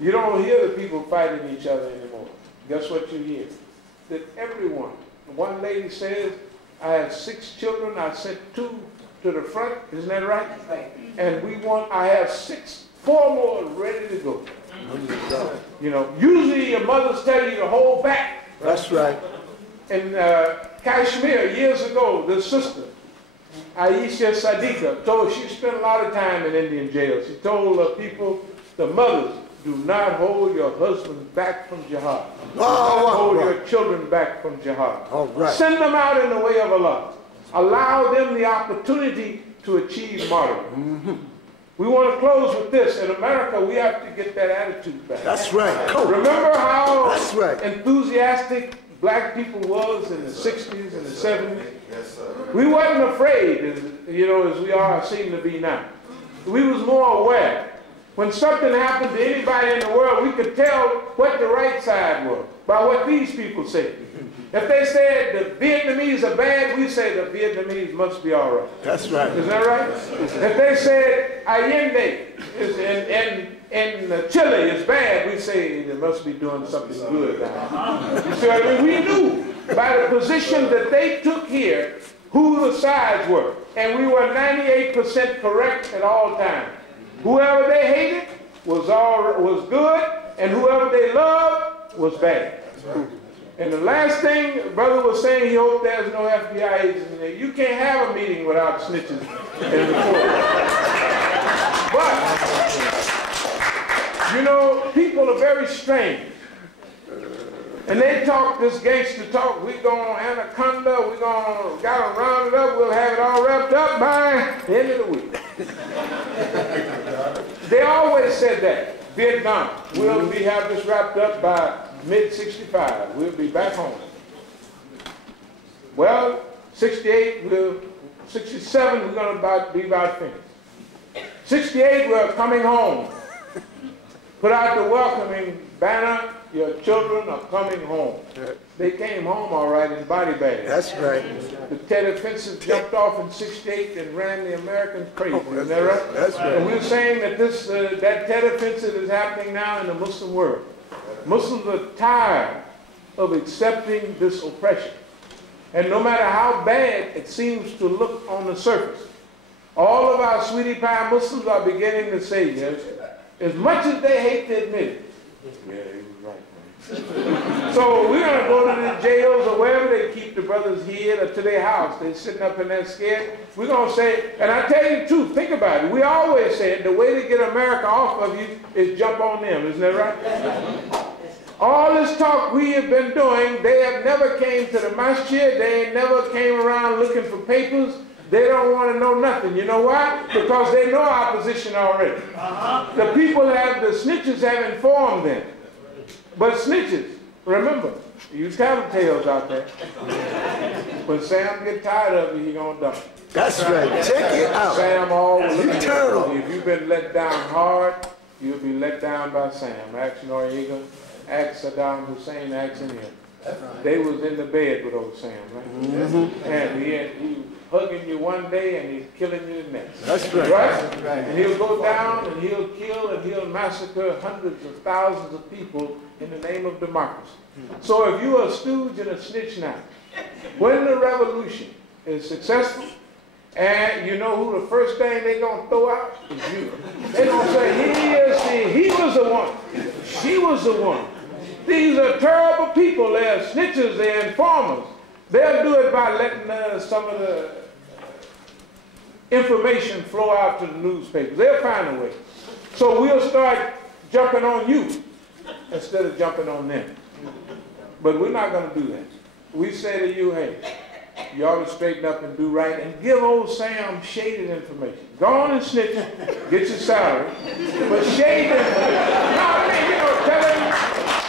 You don't hear the people fighting each other anymore. Guess what you hear? That everyone, one lady says, I have 6 children, I sent 2 to the front, isn't that right? And I have 4 more ready to go. You know, usually your mothers tell you to hold back. That's right. In Kashmir, years ago, the sister, Aisha Sadiqa, she spent a lot of time in Indian jail. She told the people, the mothers, do not hold your husbands back from jihad. Do not hold your children back from jihad. Send them out in the way of Allah. Allow them the opportunity to achieve martyrdom. We want to close with this. In America, we have to get that attitude back. That's right. Cool. Remember how enthusiastic black people was in the 60s and the 70s? Yes, sir. We wasn't afraid, as we are seem to be now. We was more aware. When something happened to anybody in the world, we could tell what the right side was by what these people said. If they said the Vietnamese are bad, we say the Vietnamese must be all right. That's right. Isn't that right? If they said Allende is in Chile is bad, we say they must be doing something good now. You see what I mean? We knew by the position that they took here who the sides were. And we were 98% correct at all times. Whoever they hated was good, and whoever they loved was bad. And the last thing brother was saying, he hoped there's no FBI agents in there. You can't have a meeting without snitches in the court. But, you know, people are very strange. And they talk this gangster talk, we going anaconda, we gotta round it up, we'll have it all wrapped up by the end of the week. They always said that. Vietnam, we'll have this wrapped up by mid-65. We'll be back home. Well, 68, 67, we're going to be about finished. 68, we're coming home. Put out the welcoming banner, your children are coming home. They came home all right in body bags. That's right. The Tet Offensive jumped off in 68 and ran the Americans crazy. Isn't that right? That's right. And we're saying that that Tet Offensive is happening now in the Muslim world. Muslims are tired of accepting this oppression. And no matter how bad it seems to look on the surface, all of our sweetie pie Muslims are beginning to say, yes, as much as they hate to admit it. Yeah, he was right, man. So we're going to go to the jails or wherever they keep the brothers here or to their house. They're sitting up in there scared. We're going to say, and I tell you the truth, think about it. We always said the way to get America off of you is jump on them. Isn't that right? All this talk we have been doing, they have never came to the masjid. They never came around looking for papers. They don't want to know nothing. You know why? Because they know our position already. The people the snitches have informed them. But snitches, remember, you tattletales out there. When Sam get tired of you, he gonna dump you. That's right. Check it out. Sam always eternal. If you've been let down hard, you'll be let down by Sam. Ask Noriega, ask Saddam Hussein, ask him. They was in the bed with old Sam, right? And he hugging you one day and he's killing you the next. That's right. Right? And he'll go down and he'll kill and he'll massacre hundreds of thousands of people in the name of democracy. So if you're a stooge and a snitch now, when the revolution is successful, and you know who the first thing they're going to throw out is you. They're going to say, he was the one. She was the one. These are terrible people. They're snitches. They're informers. They'll do it by letting some of the information flow out to the newspapers. They'll find a way. So we'll start jumping on you instead of jumping on them. But we're not going to do that. We say to you, hey, you ought to straighten up and do right and give old Sam shaded information. Go on and snitch, get your salary, but shade information. No, I mean, you know, tell him,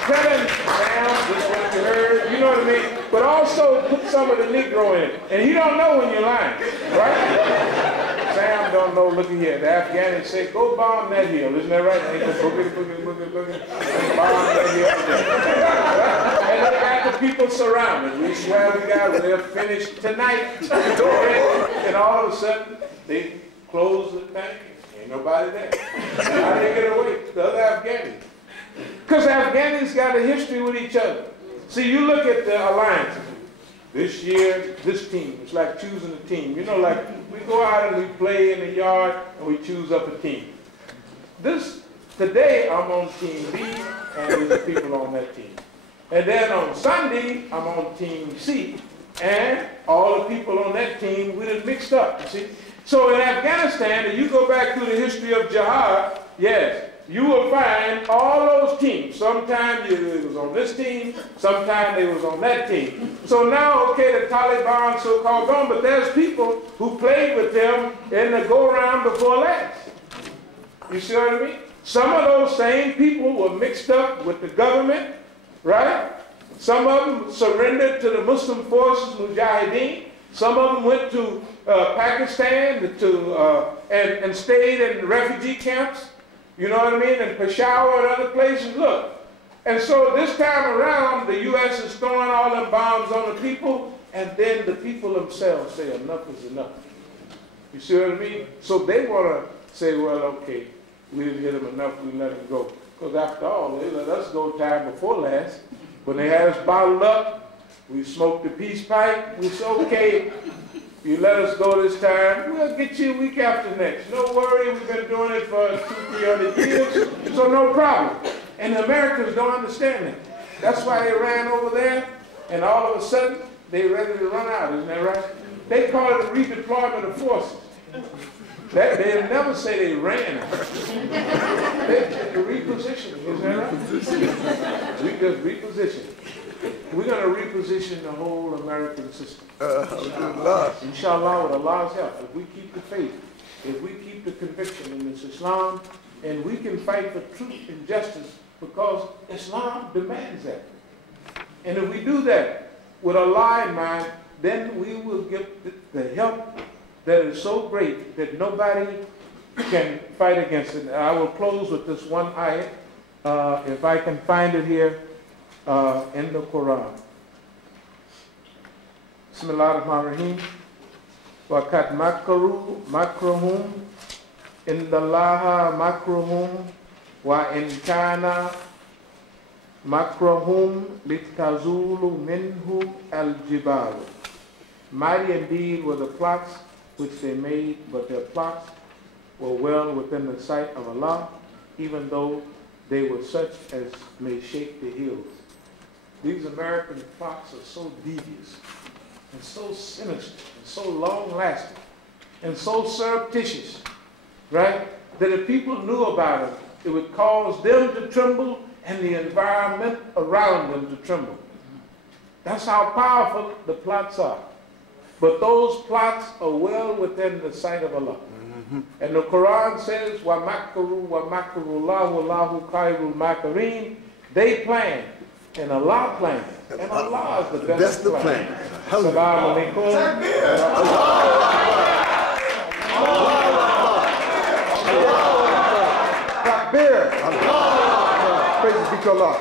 Sam, this is what you heard, you know what I mean? But also put some of the Negro in it. And he don't know when you're lying, right? Sam don't know, look here, the Afghani say, go bomb that hill, isn't that right? And he goes, boogie, bomb that hill. And look at the people surrounded. We swear to God, they're finished tonight. And all of a sudden, they close the thing. Ain't nobody there. How they get away? The other Afghani. Because Afghans got a history with each other. See, you look at the alliances. This year, this team. It's like choosing a team. You know, like we go out and we play in the yard and we choose up a team. Today, I'm on team B and there's people on that team. And then on Sunday, I'm on team C and all the people on that team, we done mixed up, you see. So in Afghanistan, if you go back through the history of jihad, yes, you will find all those teams. Sometimes it was on this team, sometimes they was on that team. So now, okay, the Taliban so-called gone, but there's people who played with them in the go-around before last. You see what I mean? Some of those same people were mixed up with the government, right? Some of them surrendered to the Muslim forces, Mujahideen. Some of them went to Pakistan and stayed in refugee camps. You know what I mean? In Peshawar and other places. Look. And so this time around, the U.S. is throwing all them bombs on the people, and then the people themselves say enough is enough. You see what I mean? So they want to say, well, okay, we didn't hit them enough, we let them go. Because after all, they let us go time before last. When they had us bottled up, we smoked the peace pipe, we said, okay, you let us go this time, we'll get you a week after next. No worry, we've been doing it for 200-300 years, so no problem. And the Americans don't understand that. That's why they ran over there, and all of a sudden, they're ready to run out, isn't that right? They call it a redeployment of forces. They never say they ran out. They reposition, isn't that right? We just reposition. We're going to reposition the whole American system. Inshallah, with Allah's help, if we keep the faith, if we keep the conviction in this Islam, and we can fight for truth and justice because Islam demands that. And if we do that with Allah in mind, then we will get the help that is so great that nobody can fight against it. I will close with this one ayat, if I can find it here in the Quran. Bismillah ar-Rahman ar-Rahim. وَقَدْ مَكَرُوا مَكْرَهُمْ إِنَّ اللَّهَ مَكْرُهُمْ وَإِنْ كَانَ مَكْرَهُمْ لِتَزُولُ مِنْهُ الْجِبَالُ. Mighty indeed were the plots which they made, but their plots were well within the sight of Allah, even though they were such as may shake the hills. These American plots are so devious, and so sinister, and so long-lasting, and so surreptitious, right? That if people knew about it, it would cause them to tremble and the environment around them to tremble. That's how powerful the plots are. But those plots are well within the sight of Allah. And the Quran says, وَمَكَّرُوا وَمَكَّرُوا اللَّهُ وَاللَّهُ خَيْرُ الْمَاكِرِينَ. They plan, and Allah plans. And Allah is the best of planners. Assalamu alaikum. Takbir. Praise be to Allah.